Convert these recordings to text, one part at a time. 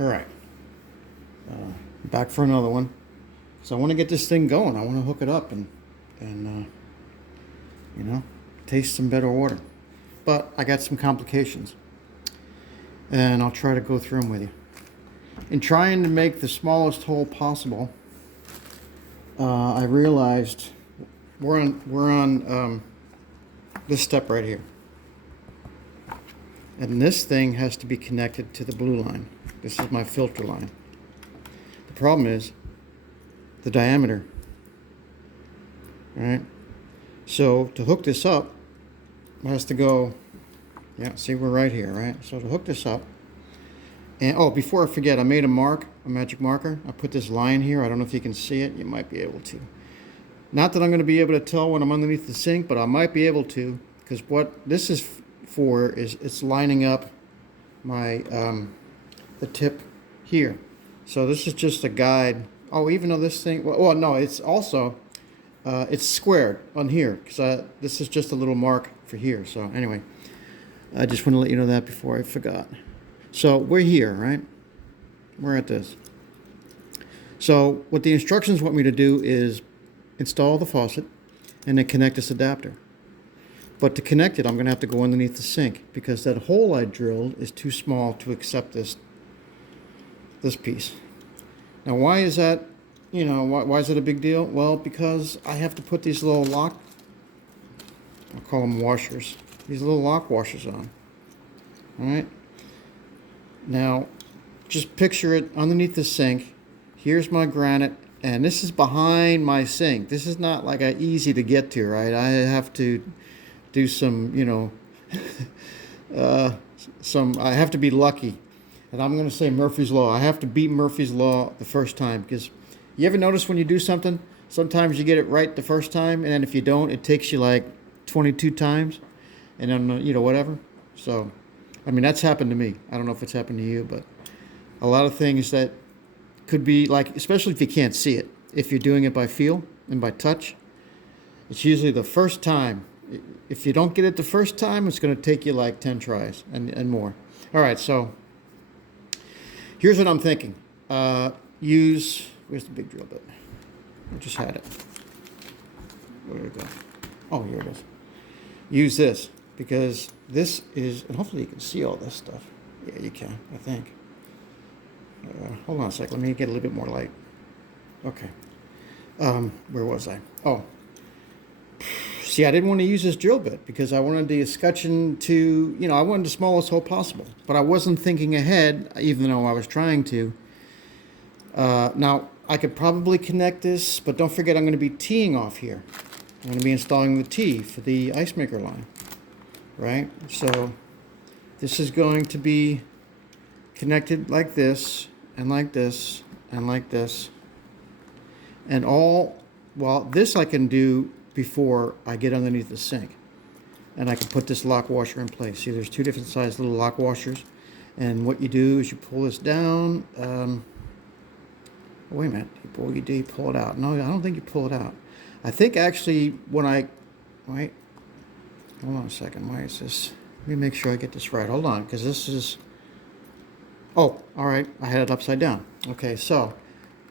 All right, back for another one. So I want to get this thing going. I want to hook it up and you know, taste some better water. But I got some complications, and I'll try to go through them with you. In trying to make the smallest hole possible, I realized we're on this step right here, and this thing has to be connected to the blue line. This is my filter line. The problem is the diameter. All right. So to hook this up, it has to go. Yeah, see, we're right here, right? So to hook this up, and oh, before I forget, I made a magic marker. I put this line here. I don't know if you can see it. You might be able to. Not that I'm going to be able to tell when I'm underneath the sink, but I might be able to, because what this is for is it's lining up my the tip here. So this is just a guide. Oh, even though this thing, well no, it's also it's squared on here, because this is just a little mark for here. So anyway, I just want to let you know that before I forgot. So we're here, right? We're at this. So what the instructions want me to do is install the faucet and then connect this adapter. But to connect it, I'm going to have to go underneath the sink, because that hole I drilled is too small to accept this piece. Now, why is that? You know, why is it a big deal? Well, because I have to put these little I'll call them washers, these little lock washers on. All right. Now, just picture it underneath the sink. Here's my granite, and this is behind my sink. This is not like easy to get to, right? I have to do some, you know, I have to be lucky. And I'm going to say Murphy's Law. I have to beat Murphy's Law the first time, because you ever notice when you do something, sometimes you get it right the first time, and then if you don't, it takes you like 22 times, and then, you know, whatever. So, I mean, that's happened to me. I don't know if it's happened to you, but a lot of things that could be like, especially if you can't see it, if you're doing it by feel and by touch, it's usually the first time. If you don't get it the first time, it's going to take you like 10 tries and more. All right, so here's what I'm thinking. Where's the big drill bit? I just had it. Where did it go? Oh, here it is. Use this, because this is, and hopefully you can see all this stuff. Yeah, you can, I think. Hold on a sec. Let me get a little bit more light. Okay. Where was I? Oh. See, I didn't want to use this drill bit because I wanted the escutcheon to, you know, I wanted the smallest hole possible. But I wasn't thinking ahead, even though I was trying to. Now, I could probably connect this, but don't forget I'm going to be teeing off here. I'm going to be installing the tee for the ice maker line, right? So this is going to be connected like this, and like this, and like this. And this I can do before I get underneath the sink. And I can put this lock washer in place. See, there's two different sized little lock washers. And what you do is you pull this down. Wait a minute. You pull it out. No, I don't think you pull it out. I think actually wait, hold on a second. Why is this? Let me make sure I get this right. Hold on, because this is, oh, all right. I had it upside down. Okay, so,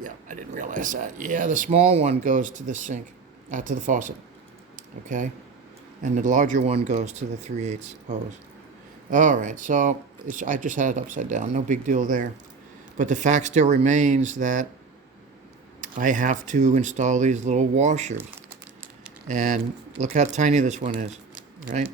yeah, I didn't realize that. Yeah, the small one goes to the sink, to the faucet. Okay, and the larger one goes to the 3/8 hose. All right, so I just had it upside down. No big deal there. But the fact still remains that I have to install these little washers. And look how tiny this one is, right?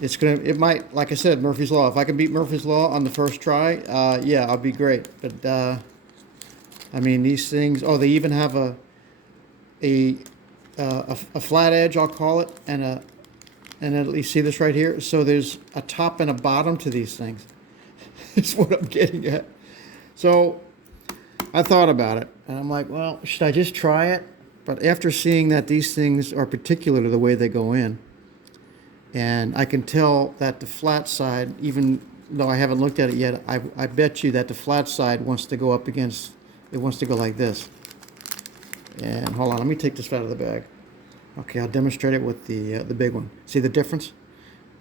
It might, like I said, Murphy's Law. If I can beat Murphy's Law on the first try, yeah, I'll be great. But, I mean, these things, oh, they even have a flat edge, I'll call it, and at least see this right here. So there's a top and a bottom to these things. Is what I'm getting at. So I thought about it, and I'm like, well, should I just try it? But after seeing that these things are particular to the way they go in, and I can tell that the flat side, even though I haven't looked at it yet, I bet you that the flat side wants to go up against, it wants to go like this. And hold on, let me take this out of the bag. Okay, I'll demonstrate it with the big one. See the difference?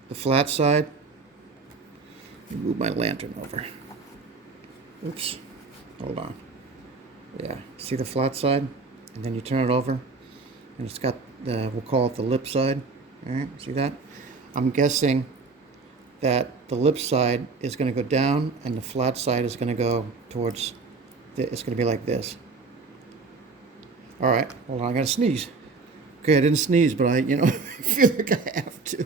The flat side. Let me move my lantern over. Oops, hold on. Yeah, see the flat side? And then you turn it over, and it's got the, we'll call it the lip side. All right, see that? I'm guessing that the lip side is going to go down, and the flat side is going to go towards, it's going to be like this. All right, hold on, I got to sneeze. Okay, I didn't sneeze, but I, I feel like I have to.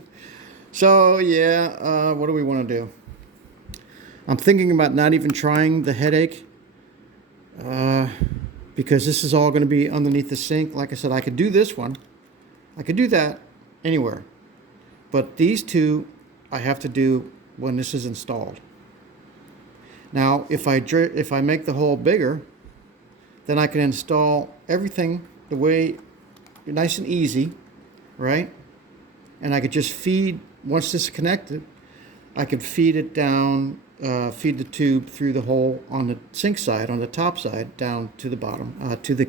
So, yeah, what do we want to do? I'm thinking about not even trying the headache, because this is all going to be underneath the sink. Like I said, I could do this one. I could do that anywhere. But these two, I have to do when this is installed. Now, if I make the hole bigger, then I can install everything the way, nice and easy, right? And I could just feed, once this is connected, I could feed it down, feed the tube through the hole on the sink side, on the top side, down to the bottom, to the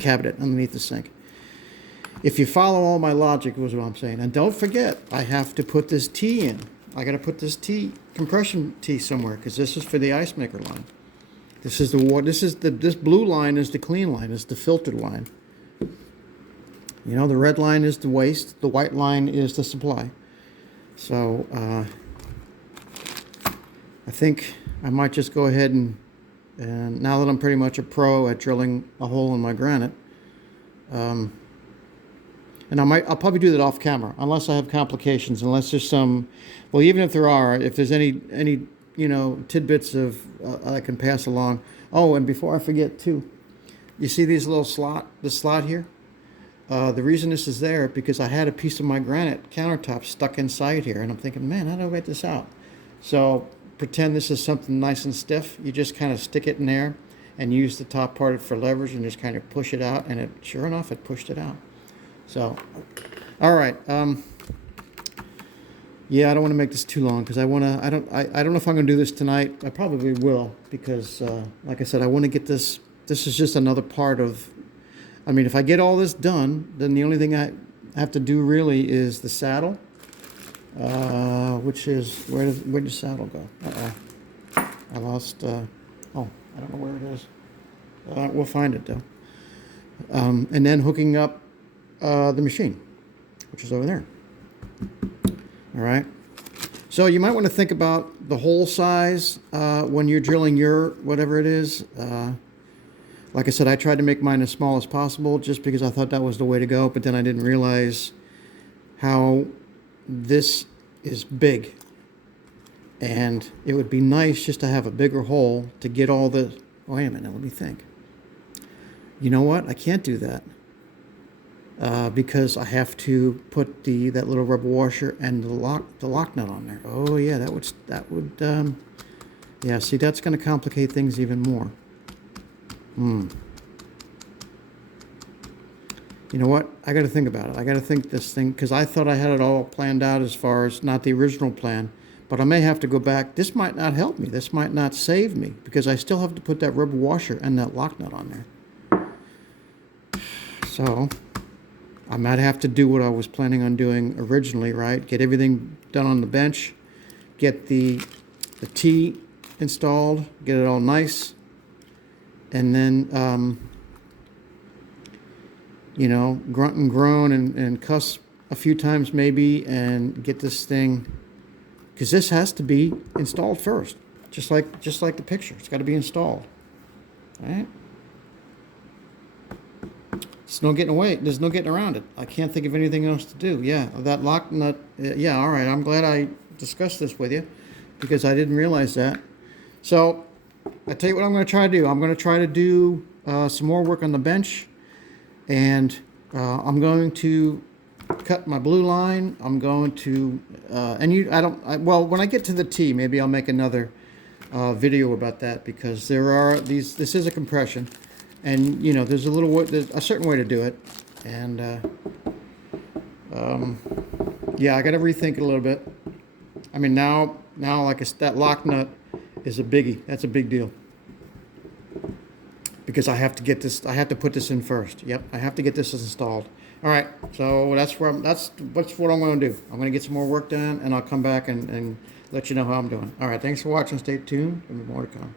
cabinet underneath the sink. If you follow all my logic, was what I'm saying. And don't forget, I have to put this T in. I got to put this T, compression T somewhere, because this is for the ice maker line. This is the water. This blue line is the clean line. It's the filtered line. The red line is the waste. The white line is the supply. So I think I might just go ahead and now that I'm pretty much a pro at drilling a hole in my granite, and I'll probably do that off camera, unless I have complications, unless there's some, well, even if there are, if there's any tidbits of I can pass along. Oh, and before I forget too, you see these little this slot here? The reason this is there, because I had a piece of my granite countertop stuck inside here, and I'm thinking, man, how do I get this out? So pretend this is something nice and stiff. You just kind of stick it in there and use the top part for leverage and just kind of push it out, and sure enough, it pushed it out. So, all right. Yeah, I don't want to make this too long, because I don't know if I'm going to do this tonight. I probably will, because like I said, I want to get this. This is just another part of. I mean, if I get all this done, then the only thing I have to do really is the saddle, which is where did the saddle go? I lost. Oh, I don't know where it is. We'll find it though. And then hooking up the machine, which is over there. All right. So you might want to think about the hole size when you're drilling your whatever it is. Like I said, I tried to make mine as small as possible just because I thought that was the way to go, but then I didn't realize how this is big. And it would be nice just to have a bigger hole to get all the... Wait a minute, let me think. You know what? I can't do that. Because I have to put that little rubber washer and the lock nut on there. Oh yeah, that would yeah, see, that's going to complicate things even more. You know what? I got to think about it. I got to think this thing, because I thought I had it all planned out as far as not the original plan, but I may have to go back. This might not help me. This might not save me, because I still have to put that rubber washer and that lock nut on there. So I might have to do what I was planning on doing originally, right? Get everything done on the bench, get the T installed, get it all nice, and then, grunt and groan and cuss a few times maybe, and get this thing, because this has to be installed first, just like the picture. It's got to be installed, all right? There's no getting away. There's no getting around it. I can't think of anything else to do. Yeah, that lock nut. Yeah, all right. I'm glad I discussed this with you, because I didn't realize that. So I tell you what I'm going to try to do. I'm going to try to do some more work on the bench, and I'm going to cut my blue line. I'm going to well, when I get to the T, maybe I'll make another video about that, because there are these. This is a compression. And there's a certain way to do it, and yeah, I got to rethink it a little bit. I mean, now, like that lock nut is a biggie. That's a big deal, because I have to get this. I have to put this in first. Yep, I have to get this installed. All right, so that's what I'm going to do. I'm going to get some more work done, and I'll come back and let you know how I'm doing. All right, thanks for watching. Stay tuned. There'll be more to come.